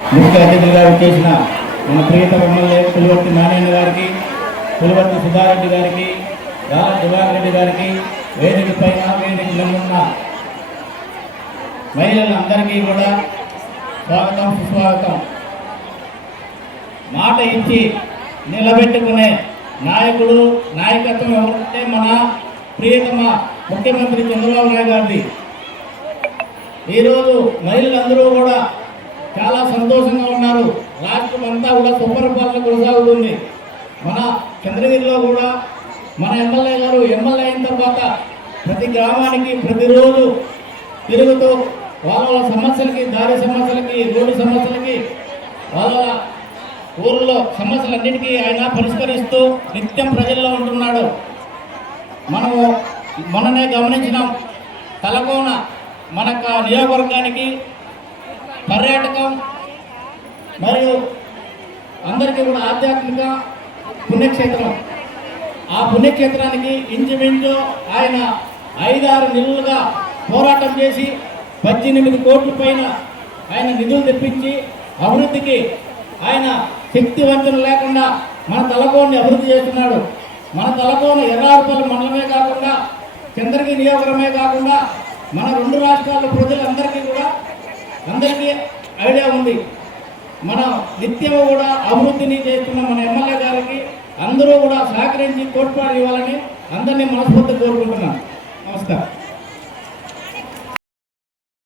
ముఖ్య అతిథులుగా చేసిన మన ప్రియతమ ఎమ్మెల్యే పులివర్తి నారాయణ గారికి పులివర్తి సుధారెడ్డి గారికి దారా దివాకర్ రెడ్డి గారికి వేదిక పైన వేదిక ఉన్న మహిళలందరికీ కూడా స్వాగతం సుస్వాగతం. మాట ఇచ్చి నిలబెట్టుకునే నాయకుడు నాయకత్వం ఎవరంటే మన ప్రియతమ ముఖ్యమంత్రి చంద్రబాబు నాయుడు గారిది. ఈరోజు మహిళలందరూ కూడా చాలా సంతోషంగా ఉన్నారు. రాష్ట్రం అంతా కూడా సుపరిపాలన కొనసాగుతుంది. మన చంద్రగిరిలో కూడా మన ఎమ్మెల్యే గారు ఎమ్మెల్యే అయిన తర్వాత ప్రతి గ్రామానికి ప్రతిరోజు తిరుగుతూ వాళ్ళ వాళ్ళ సమస్యలకి దారి సమస్యలకి రోడ్డు సమస్యలకి వాళ్ళ ఊర్లో సమస్యలన్నిటికీ ఆయన పరిష్కరిస్తూ నిత్యం ప్రజల్లో ఉంటున్నాడు. మనము మననే గమనించినాం తలకోన మన క- నియోజకవర్గానికి పర్యాటకం మరియు అందరికీ కూడా ఆధ్యాత్మిక పుణ్యక్షేత్రం. ఆ పుణ్యక్షేత్రానికి ఇంచుమించు ఆయన ఐదారు నెలలుగా పోరాటం చేసి పద్దెనిమిది కోట్ల పైన ఆయన నిధులు తెప్పించి అభివృద్ధికి ఆయన శక్తి వంచన లేకుండా మన తలకోని అభివృద్ధి చేస్తున్నాడు. మన తలకోన ఎర్రారుపల్లి మండలమే కాకుండా చంద్రగిరి నియోజకమే కాకుండా మన రెండు రాష్ట్రాల ప్రజలందరికీ కూడా అందరికీ ఐడియా ఉంది. మన నిత్యము కూడా అభివృద్ధిని చేస్తున్న మన ఎమ్మెల్యే గారికి అందరూ కూడా సహకరించి తోడ్పాటు ఇవ్వాలని అందరినీ మనస్ఫూర్తి కోరుకుంటున్నాను. నమస్కారం.